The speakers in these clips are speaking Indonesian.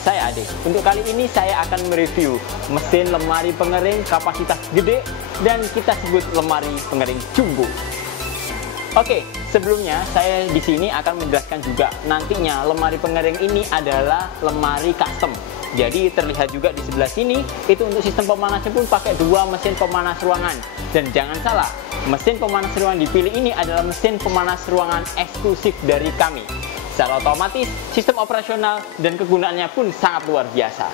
saya Ade. Untuk kali ini saya akan mereview mesin lemari pengering kapasitas gede dan kita sebut lemari pengering jumbo. Oke, sebelumnya saya di sini akan menjelaskan juga nantinya lemari pengering ini adalah lemari custom. Jadi terlihat juga di sebelah sini itu untuk sistem pemanasnya pun pakai dua mesin pemanas ruangan. Dan jangan salah, mesin pemanas ruangan dipilih ini adalah mesin pemanas ruangan eksklusif dari kami. Secara otomatis, sistem operasional dan kegunaannya pun sangat luar biasa.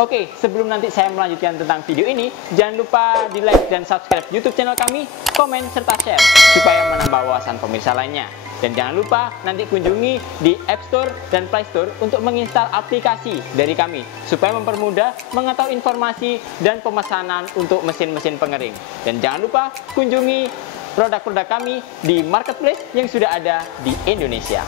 Oke, sebelum nanti saya melanjutkan tentang video ini, jangan lupa di like dan subscribe YouTube channel kami, komen serta share supaya menambah wawasan pemirsa lainnya. Dan jangan lupa nanti kunjungi di App Store dan Play Store untuk menginstal aplikasi dari kami supaya mempermudah mengetahui informasi dan pemesanan untuk mesin-mesin pengering. Dan jangan lupa kunjungi produk-produk kami di marketplace yang sudah ada di Indonesia.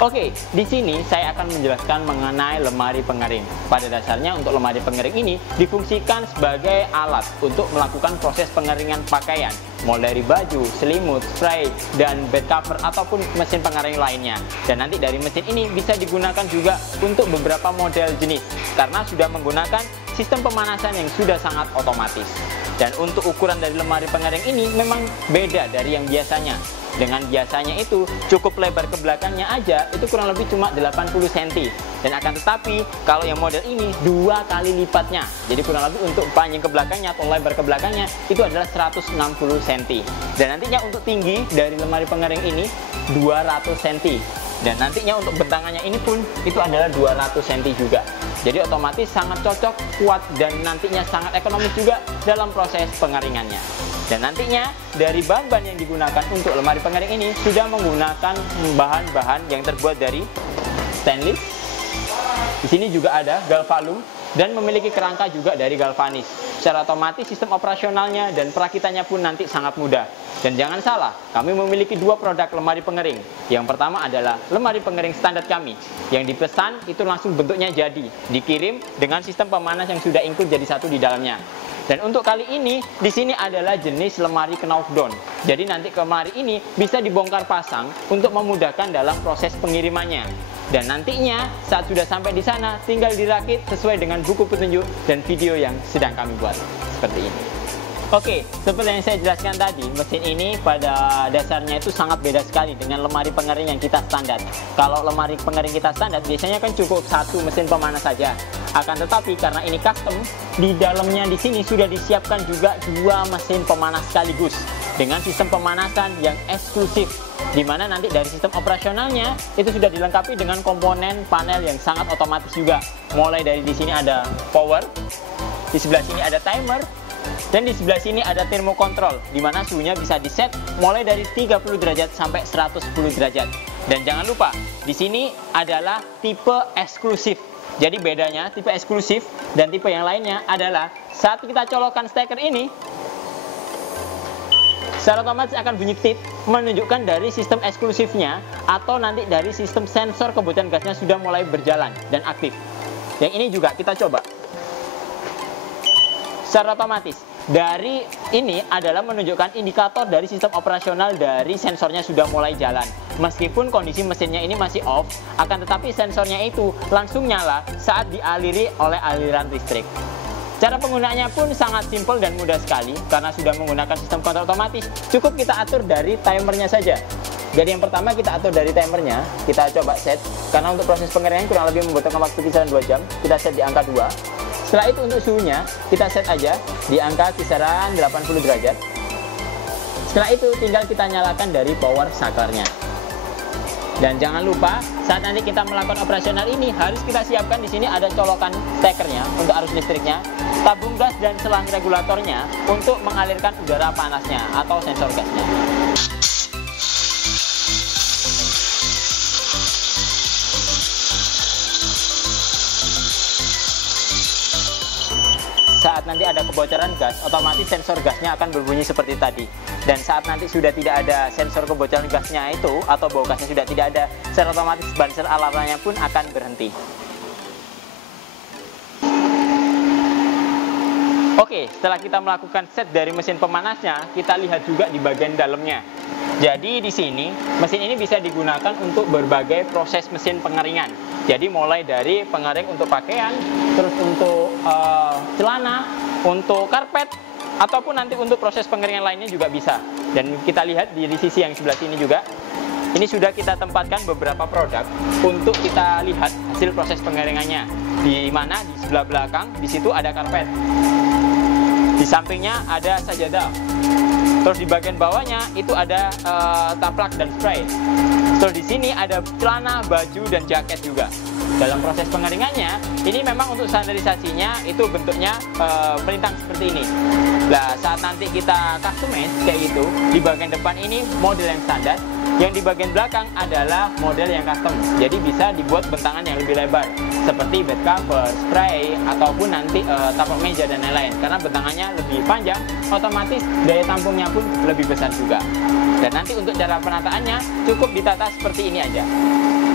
Oke, di sini saya akan menjelaskan mengenai lemari pengering. Pada dasarnya untuk lemari pengering ini difungsikan sebagai alat untuk melakukan proses pengeringan pakaian, mulai dari baju, selimut, spray, dan bed cover ataupun mesin pengering lainnya. Dan nanti dari mesin ini bisa digunakan juga untuk beberapa model jenis karena sudah menggunakan sistem pemanasan yang sudah sangat otomatis. Dan untuk ukuran dari lemari pengering ini memang beda dari yang biasanya. Dengan biasanya itu cukup lebar ke belakangnya aja itu kurang lebih cuma 80 cm. Dan akan tetapi kalau yang model ini 2 kali lipatnya. Jadi kurang lebih untuk panjang ke belakangnya atau lebar ke belakangnya itu adalah 160 cm. Dan nantinya untuk tinggi dari lemari pengering ini 200 cm. Dan nantinya untuk bentangannya ini pun itu adalah 200 cm juga. Jadi otomatis sangat cocok, kuat, dan nantinya sangat ekonomis juga dalam proses pengeringannya. Dan nantinya dari bahan-bahan yang digunakan untuk lemari pengering ini sudah menggunakan bahan-bahan yang terbuat dari stainless. Di sini juga ada galvalum dan memiliki kerangka juga dari galvanis. Secara otomatis sistem operasionalnya dan perakitannya pun nanti sangat mudah. Dan jangan salah, kami memiliki dua produk lemari pengering. Yang pertama adalah lemari pengering standar kami. Yang dipesan itu langsung bentuknya jadi, dikirim dengan sistem pemanas yang sudah include jadi satu di dalamnya. Dan untuk kali ini, di sini adalah jenis lemari knockdown. Jadi nanti lemari ini bisa dibongkar pasang untuk memudahkan dalam proses pengirimannya. Dan nantinya saat sudah sampai di sana, tinggal dirakit sesuai dengan buku petunjuk dan video yang sedang kami buat. Seperti ini. Oke, seperti yang saya jelaskan tadi, mesin ini pada dasarnya itu sangat beda sekali dengan lemari pengering yang kita standar. Kalau lemari pengering kita standar, biasanya kan cukup satu mesin pemanas saja. Akan tetapi karena ini custom, di dalamnya di sini sudah disiapkan juga dua mesin pemanas sekaligus dengan sistem pemanasan yang eksklusif, di mana nanti dari sistem operasionalnya itu sudah dilengkapi dengan komponen panel yang sangat otomatis juga. Mulai dari di sini ada power, di sebelah sini ada timer, dan di sebelah sini ada thermocontrol, di mana suhunya bisa di-set mulai dari 30 derajat sampai 110 derajat. Dan jangan lupa, di sini adalah tipe eksklusif. Jadi bedanya tipe eksklusif dan tipe yang lainnya adalah saat kita colokkan steker ini, secara otomatis akan bunyi tit menunjukkan dari sistem eksklusifnya atau nanti dari sistem sensor kebocoran gasnya sudah mulai berjalan dan aktif. Yang ini juga kita coba. Secara otomatis dari ini adalah menunjukkan indikator dari sistem operasional dari sensornya sudah mulai jalan. Meskipun kondisi mesinnya ini masih off, akan tetapi sensornya itu langsung nyala saat dialiri oleh aliran listrik. Cara penggunaannya pun sangat simpel dan mudah sekali karena sudah menggunakan sistem kontrol otomatis. Cukup kita atur dari timernya saja. Jadi yang pertama kita atur dari timernya, kita coba set karena untuk proses pengeringan kurang lebih membutuhkan waktu kisaran 2 jam. Kita set di angka 2. Setelah itu untuk suhunya kita set aja di angka kisaran 80 derajat. Setelah itu tinggal kita nyalakan dari power sakernya. Dan jangan lupa saat nanti kita melakukan operasional ini harus kita siapkan di sini ada colokan stekernya untuk arus listriknya, tabung gas dan selang regulatornya untuk mengalirkan udara panasnya atau sensor gasnya. Saat nanti ada kebocoran gas, otomatis sensor gasnya akan berbunyi seperti tadi. Dan saat nanti sudah tidak ada sensor kebocoran gasnya itu, atau bau gasnya sudah tidak ada, secara otomatis buzzer alarmnya pun akan berhenti. Oke, setelah kita melakukan set dari mesin pemanasnya, kita lihat juga di bagian dalamnya. Jadi di sini mesin ini bisa digunakan untuk berbagai proses mesin pengeringan. Jadi mulai dari pengering untuk pakaian, terus untuk celana, untuk karpet, ataupun nanti untuk proses pengeringan lainnya juga bisa. Dan kita lihat di sisi yang sebelah sini juga, ini sudah kita tempatkan beberapa produk untuk kita lihat hasil proses pengeringannya. Di mana di sebelah belakang, di situ ada karpet. Di sampingnya ada sajadah. Terus di bagian bawahnya itu ada taplak dan spray. Terus di sini ada celana, baju, dan jaket juga. Dalam proses pengeringannya, ini memang untuk standarisasinya itu bentuknya melintang seperti ini. Nah, saat nanti kita customize kayak itu, di bagian depan ini model yang standar, yang di bagian belakang adalah model yang custom. Jadi bisa dibuat bentangan yang lebih lebar, seperti bed cover, spray, ataupun nanti taplak meja dan lain-lain. Karena bentangannya lebih panjang, otomatis daya tampungnya pun lebih besar juga. Dan nanti untuk cara penataannya cukup ditata seperti ini aja.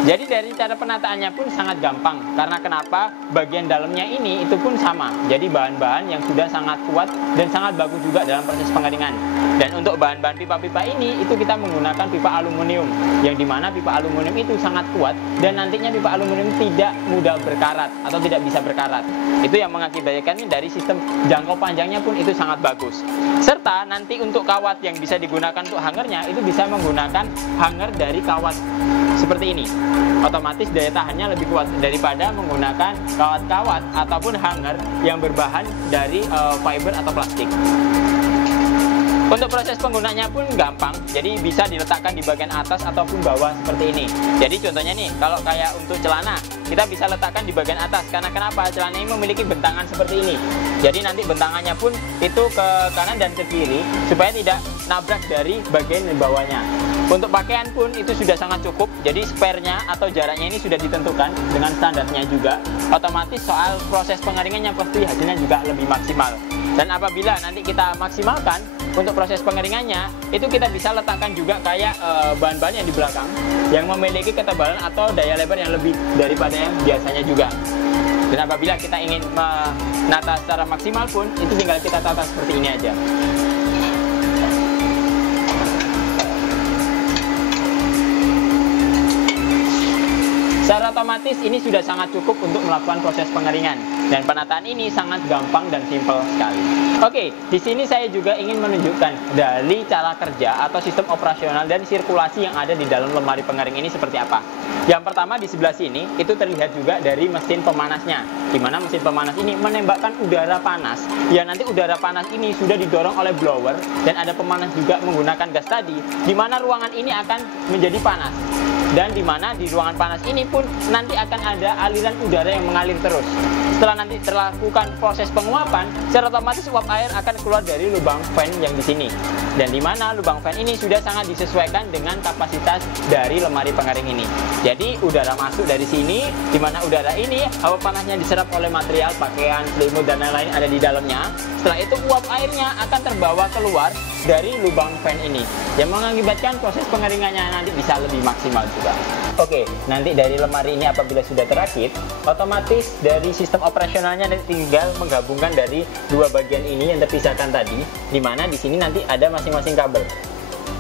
Jadi dari cara penataannya pun sangat gampang. Karena kenapa? Bagian dalamnya ini itu pun sama. Jadi bahan-bahan yang sudah sangat kuat dan sangat bagus juga dalam proses pengeringan. Dan untuk bahan-bahan pipa-pipa ini itu kita menggunakan pipa aluminium, yang dimana pipa aluminium itu sangat kuat dan nantinya pipa aluminium tidak mudah berkarat atau tidak bisa berkarat. Itu yang mengakibatkan dari sistem jangkau panjangnya pun itu sangat bagus. Serta nanti untuk kawat yang bisa digunakan untuk hangernya itu bisa menggunakan hanger dari kawat seperti ini. Otomatis daya tahannya lebih kuat daripada menggunakan kawat-kawat ataupun hanger yang berbahan dari fiber atau plastik. Untuk proses penggunaannya pun gampang, jadi bisa diletakkan di bagian atas ataupun bawah seperti ini. Jadi contohnya nih, kalau kayak untuk celana, kita bisa letakkan di bagian atas. Karena kenapa? Celana ini memiliki bentangan seperti ini. Jadi nanti bentangannya pun itu ke kanan dan ke kiri, supaya tidak nabrak dari bagian bawahnya. Untuk pakaian pun itu sudah sangat cukup, jadi spare-nya atau jaraknya ini sudah ditentukan dengan standarnya juga. Otomatis soal proses pengeringannya pasti hasilnya juga lebih maksimal. Dan apabila nanti kita maksimalkan untuk proses pengeringannya, itu kita bisa letakkan juga kayak bahan-bahan yang di belakang yang memiliki ketebalan atau daya lebar yang lebih daripada yang biasanya juga. Dan apabila kita ingin menata secara maksimal pun, itu tinggal kita tata seperti ini aja. Secara otomatis ini sudah sangat cukup untuk melakukan proses pengeringan, dan penataan ini sangat gampang dan simpel sekali. Oke, di sini saya juga ingin menunjukkan dari cara kerja atau sistem operasional dan sirkulasi yang ada di dalam lemari pengering ini seperti apa. Yang pertama di sebelah sini itu terlihat juga dari mesin pemanasnya, di mana mesin pemanas ini menembakkan udara panas. Ya, nanti udara panas ini sudah didorong oleh blower dan ada pemanas juga menggunakan gas tadi, di mana ruangan ini akan menjadi panas. Dan di mana di ruangan panas ini pun nanti akan ada aliran udara yang mengalir terus. Setelah nanti terlakukan proses penguapan, secara otomatis uap air akan keluar dari lubang fan yang di sini. Dan di mana lubang fan ini sudah sangat disesuaikan dengan kapasitas dari lemari pengering ini. Jadi udara masuk dari sini, di mana udara ini hawa panasnya diserap oleh material, pakaian, selimut dan lain-lain ada di dalamnya. Setelah itu uap airnya akan terbawa keluar dari lubang fan ini, yang mengakibatkan proses pengeringannya nanti bisa lebih maksimal juga. Oke, nanti dari lemari ini apabila sudah terakit, otomatis dari sistem operasionalnya tinggal menggabungkan dari dua bagian ini yang terpisahkan tadi, di mana di sini nanti ada masing-masing kabel.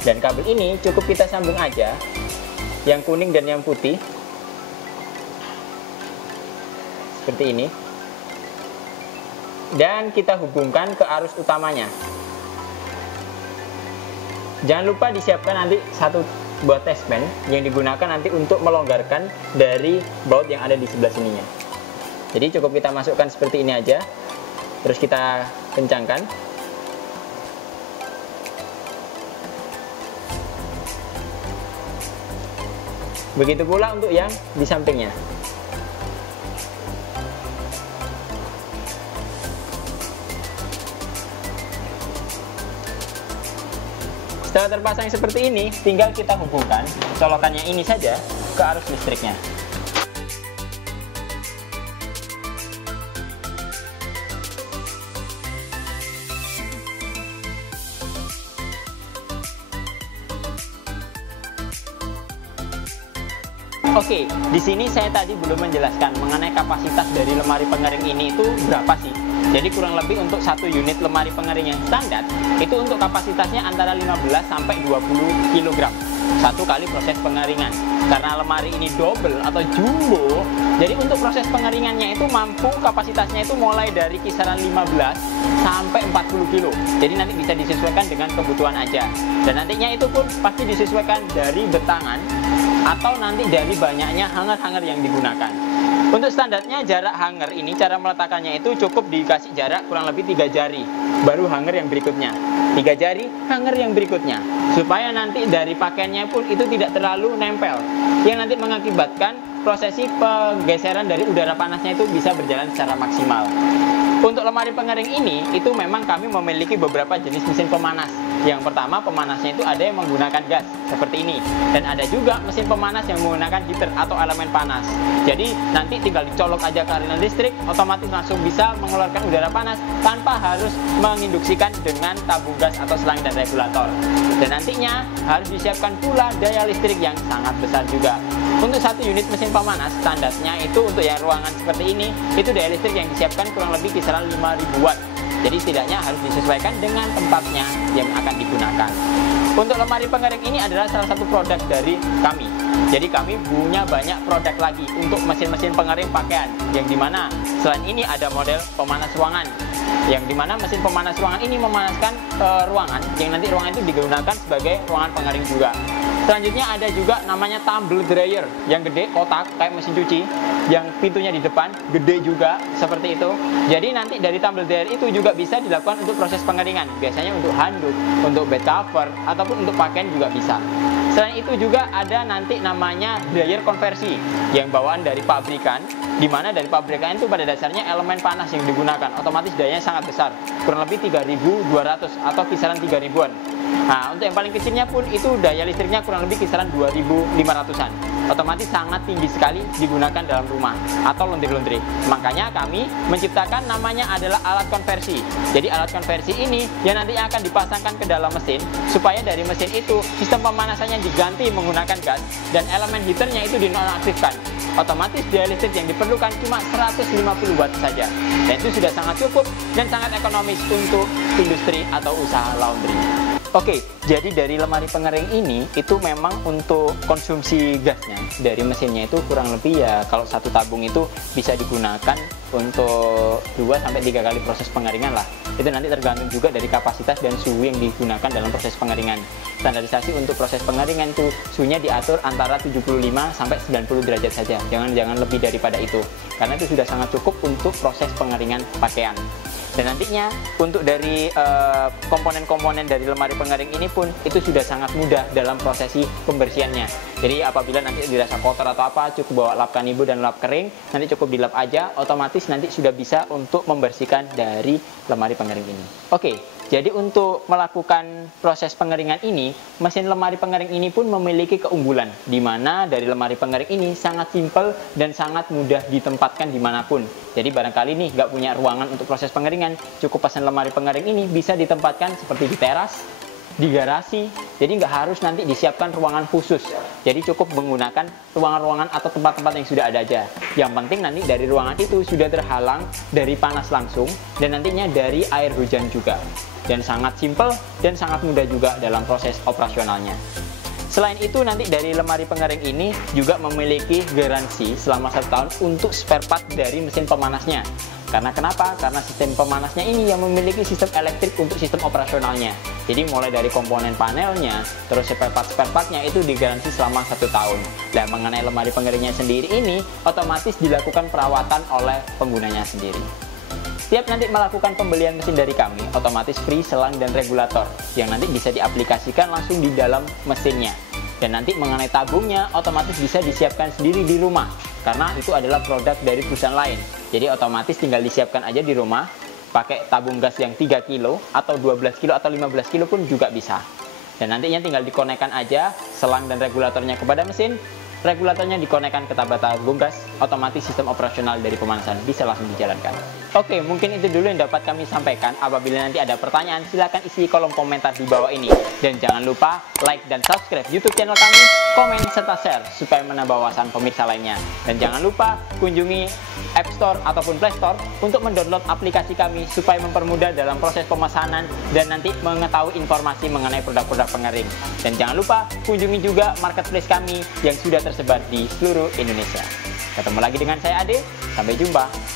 Dan kabel ini cukup kita sambung aja, yang kuning dan yang putih, seperti ini. Dan kita hubungkan ke arus utamanya. Jangan lupa disiapkan nanti satu buah testpan yang digunakan nanti untuk melonggarkan dari baut yang ada di sebelah sininya. Jadi cukup kita masukkan seperti ini aja, terus kita kencangkan. Begitu pula untuk yang di sampingnya. Setelah terpasang seperti ini, tinggal kita hubungkan colokannya ini saja ke arus listriknya. Oke, di sini saya tadi belum menjelaskan mengenai kapasitas dari lemari pengering ini itu berapa sih. Jadi kurang lebih untuk satu unit lemari pengering yang standar itu untuk kapasitasnya antara 15 sampai 20 kg satu kali proses pengeringan. Karena lemari ini double atau jumbo, jadi untuk proses pengeringannya itu mampu kapasitasnya itu mulai dari kisaran 15 sampai 40 kilo. Jadi nanti bisa disesuaikan dengan kebutuhan aja. Dan nantinya itu pun pasti disesuaikan dari bentangan atau nanti dari banyaknya hanger-hanger yang digunakan. Untuk standarnya jarak hanger ini, cara meletakkannya itu cukup dikasih jarak kurang lebih 3 jari, baru hanger yang berikutnya. 3 jari, hanger yang berikutnya. Supaya nanti dari pakaiannya pun itu tidak terlalu nempel, yang nanti mengakibatkan prosesi penggeseran dari udara panasnya itu bisa berjalan secara maksimal. Untuk lemari pengering ini, itu memang kami memiliki beberapa jenis mesin pemanas. Yang pertama, pemanasnya itu ada yang menggunakan gas, seperti ini. Dan ada juga mesin pemanas yang menggunakan heater atau elemen panas. Jadi, nanti tinggal dicolok aja ke aliran listrik, otomatis langsung bisa mengeluarkan udara panas tanpa harus menginduksikan dengan tabung gas atau selang dan regulator. Dan nantinya harus disiapkan pula daya listrik yang sangat besar juga. Untuk satu unit mesin pemanas, standarnya itu untuk yang ruangan seperti ini, itu daya listrik yang disiapkan kurang lebih kisaran 5000 watt. Jadi setidaknya harus disesuaikan dengan tempatnya yang akan digunakan. Untuk lemari pengering ini adalah salah satu produk dari kami. Jadi kami punya banyak produk lagi untuk mesin-mesin pengering pakaian, yang dimana selain ini ada model pemanas ruangan, yang dimana mesin pemanas ruangan ini memanaskan ruangan, yang nanti ruangan itu digunakan sebagai ruangan pengering juga. Selanjutnya ada juga namanya tumble dryer, yang gede kotak kayak mesin cuci, yang pintunya di depan gede juga seperti itu. Jadi nanti dari tumble dryer itu juga bisa dilakukan untuk proses pengeringan, biasanya untuk handuk, untuk bed cover, ataupun untuk pakaian juga bisa. Selain itu juga ada nanti namanya dryer konversi, yang bawaan dari pabrikan, di mana dari pabrikan itu pada dasarnya elemen panas yang digunakan, otomatis dayanya sangat besar, kurang lebih 3200 atau kisaran 3000-an. Nah, untuk yang paling kecilnya pun itu daya listriknya kurang lebih kisaran 2500-an. Otomatis sangat tinggi sekali digunakan dalam rumah atau laundry. Makanya kami menciptakan namanya adalah alat konversi. Jadi alat konversi ini yang nanti akan dipasangkan ke dalam mesin, supaya dari mesin itu sistem pemanasannya diganti menggunakan gas dan elemen heaternya itu dinonaktifkan. Otomatis daya listrik yang diperlukan cuma 150 watt saja. Dan itu sudah sangat cukup dan sangat ekonomis untuk industri atau usaha laundry. Oke, jadi dari lemari pengering ini itu memang untuk konsumsi gasnya dari mesinnya itu kurang lebih ya, kalau satu tabung itu bisa digunakan untuk 2-3 kali proses pengeringan lah. Itu nanti tergantung juga dari kapasitas dan suhu yang digunakan dalam proses pengeringan. Standarisasi untuk proses pengeringan itu suhunya diatur antara 75-90 derajat saja, jangan lebih daripada itu, karena itu sudah sangat cukup untuk proses pengeringan pakaian. Dan nantinya untuk dari komponen-komponen dari lemari pengering ini pun itu sudah sangat mudah dalam prosesi pembersihannya. Jadi apabila nanti dirasa kotor atau apa, cukup bawa lap kanibo dan lap kering, nanti cukup dilap aja, otomatis nanti sudah bisa untuk membersihkan dari lemari pengering ini. Oke, jadi untuk melakukan proses pengeringan ini, mesin lemari pengering ini pun memiliki keunggulan, di mana dari lemari pengering ini sangat simpel dan sangat mudah ditempatkan dimanapun. Jadi barangkali nih nggak punya ruangan untuk proses pengeringan, cukup pesan lemari pengering ini bisa ditempatkan seperti di teras, di garasi. Jadi nggak harus nanti disiapkan ruangan khusus. Jadi cukup menggunakan ruangan-ruangan atau tempat-tempat yang sudah ada aja. Yang penting nanti dari ruangan itu sudah terhalang dari panas langsung dan nantinya dari air hujan juga. Dan sangat simpel dan sangat mudah juga dalam proses operasionalnya. Selain itu nanti dari lemari pengering ini juga memiliki garansi selama 1 tahun untuk spare part dari mesin pemanasnya. Karena kenapa? Karena sistem pemanasnya ini yang memiliki sistem elektrik untuk sistem operasionalnya. Jadi mulai dari komponen panelnya, terus spare partnya itu digaransi selama 1 tahun. Dan mengenai lemari pengeringnya sendiri ini, otomatis dilakukan perawatan oleh penggunanya sendiri. Setiap nanti melakukan pembelian mesin dari kami, otomatis free selang dan regulator yang nanti bisa diaplikasikan langsung di dalam mesinnya. Dan nanti mengenai tabungnya, otomatis bisa disiapkan sendiri di rumah, karena itu adalah produk dari perusahaan lain. Jadi otomatis tinggal disiapkan aja di rumah, pakai tabung gas yang 3 kilo, atau 12 kilo, atau 15 kilo pun juga bisa. Dan nantinya tinggal dikonekkan aja selang dan regulatornya kepada mesin, regulatornya dikonekkan ke tabung gas, otomatis sistem operasional dari pemanasan bisa langsung dijalankan. Oke, mungkin itu dulu yang dapat kami sampaikan. Apabila nanti ada pertanyaan, silahkan isi kolom komentar di bawah ini. Dan jangan lupa like dan subscribe YouTube channel kami, komen serta share supaya menambah wawasan pemirsa lainnya. Dan jangan lupa kunjungi App Store ataupun Play Store untuk mendownload aplikasi kami supaya mempermudah dalam proses pemesanan dan nanti mengetahui informasi mengenai produk-produk pengering. Dan jangan lupa kunjungi juga marketplace kami yang sudah tersebar di seluruh Indonesia. Ketemu lagi dengan saya Ade, sampai jumpa.